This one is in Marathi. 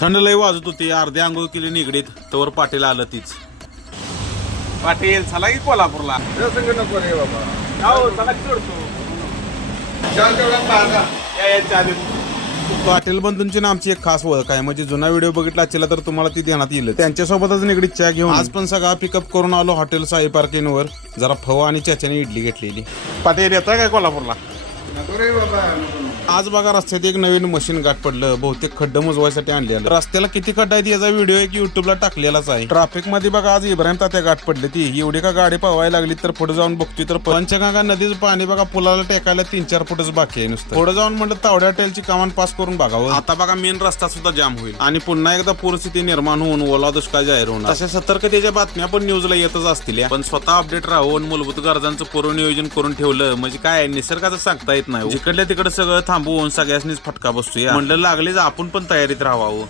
थंड लय वाजत होती, अर्धी आंघोळ केली निगडीत, तवर पाटील आलं तीच. पाटील चला की कोल्हापूरला. नको रे बाबा. चला की सोडतो. चहा तेवढा पाहा. या चहा देतो. पाटील बंधूंची ना आमची एक खास ओळख आहे. म्हणजे जुना व्हिडिओ बघितला असेल तर तुम्हाला ती ध्यानात येईल. त्यांच्यासोबतच निगडीत चहा घेऊन आज पण सगळा पिकअप करून आलो हॉटेल साई पार्किंगवर. जरा फवा आणि चाच्याने इडली घेतलेली. पाटील येतोय काय कोल्हापूरला? नको रे बाबा नको. आज बघा रस्त्यात एक नवीन मशीन गाठ पडलं. बहुतेक खड्डे मुजवायसाठी आणलेलं. रस्त्याला किती खड्डा आहेत याचा व्हिडिओ एक युट्यूबला टाकलेलाच आहे. ट्रॅफिक मध्ये बघा आज इब्राहिम तात्या गाठ पडली. ती एवढी का गाडी पवायला लागली तर पुढे जाऊन बघतोय तर पंचगंगा नदीचं पाणी बघा पुलाला टेकायला 3-4 फुटच बाकी आहे नुसतं. पुढे जाऊन म्हणलं तावड्या टेलची कामान पास करून बघावं. आता बघा मेन रस्ता सुद्धा जाम होईल आणि पुन्हा एकदा परिस्थिती निर्माण होऊन ओला दुष्काळ जाहीर होणार. तशा सतर्कतेच्या बातम्या पण न्यूजला येतच असतील. पण स्वतः अपडेट राहून मूलभूत गरजांचं पूर्व नियोजन करून ठेवलं म्हणजे काय निसर्गाचं सांगता येत नाही. जिकडल्या तिकडे सगळं थांबवून सगळ्यांनीच फटका बसतोय. म्हणलं लागलेच आपण पण तयारीत राहावं.